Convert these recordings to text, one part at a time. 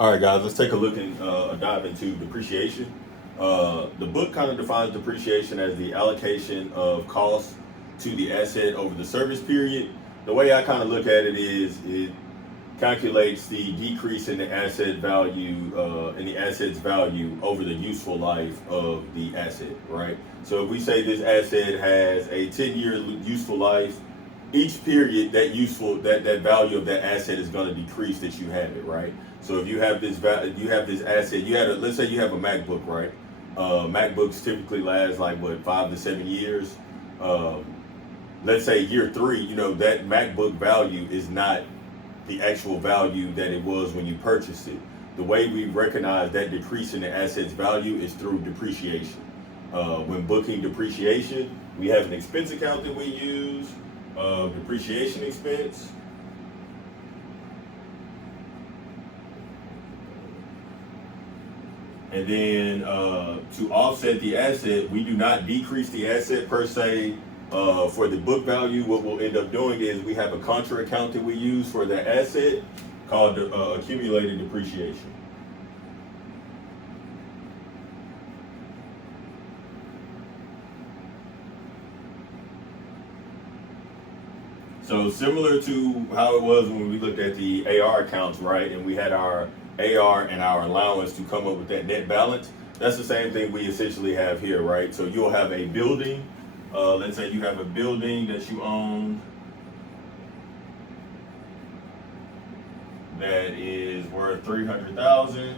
All right, guys, let's take a look and dive into depreciation. The book kind of defines depreciation as the allocation of cost to the asset over the service period. The way I kind of look at it is it calculates the decrease in the asset value in the asset's value over the useful life of the asset, right? So if we say this asset has a 10-year useful life, each period that value of that asset is going to decrease that you have it, right? So if you have you have this asset, let's say you have a MacBook, right? MacBooks typically last like what 5 to 7 years. Um, let's say year three, that MacBook value is not the actual value that it was when you purchased it. The way we recognize that decrease in the asset's value is through depreciation. When booking depreciation, we have an expense account that we use, depreciation expense. And then to offset the asset, we do not decrease the asset per se. For the book value, what we'll end up doing is we have a contra account that we use for the asset called accumulated depreciation. So similar to how it was when we looked at the AR accounts, right? And we had our AR and our allowance to come up with that net balance. That's the same thing we essentially have here, right? So you'll have a building. Let's say you have a building that you own that is worth 300,000.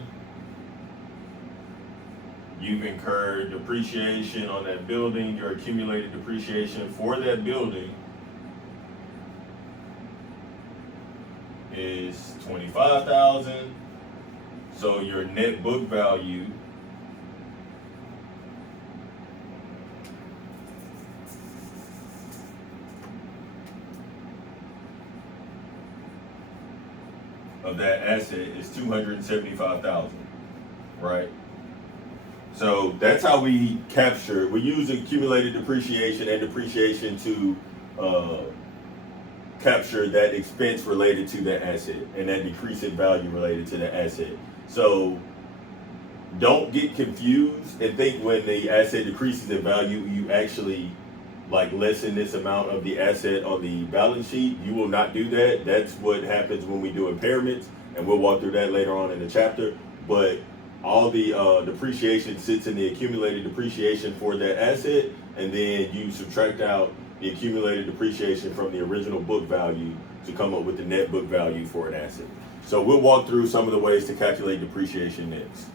You've incurred depreciation on that building. Your accumulated depreciation for that building is 25,000. So your net book value of that asset is 275,000, right? So that's how we capture. We use accumulated depreciation and depreciation to capture that expense related to that asset and that decrease in value related to the asset. So don't get confused and think when the asset decreases in value, you actually like lessen this amount of the asset on the balance sheet. You will not do that. That's what happens when we do impairments, and we'll walk through that later on in the chapter. But all the depreciation sits in the accumulated depreciation for that asset, and then you subtract out the accumulated depreciation from the original book value to come up with the net book value for an asset. So we'll walk through some of the ways to calculate depreciation next.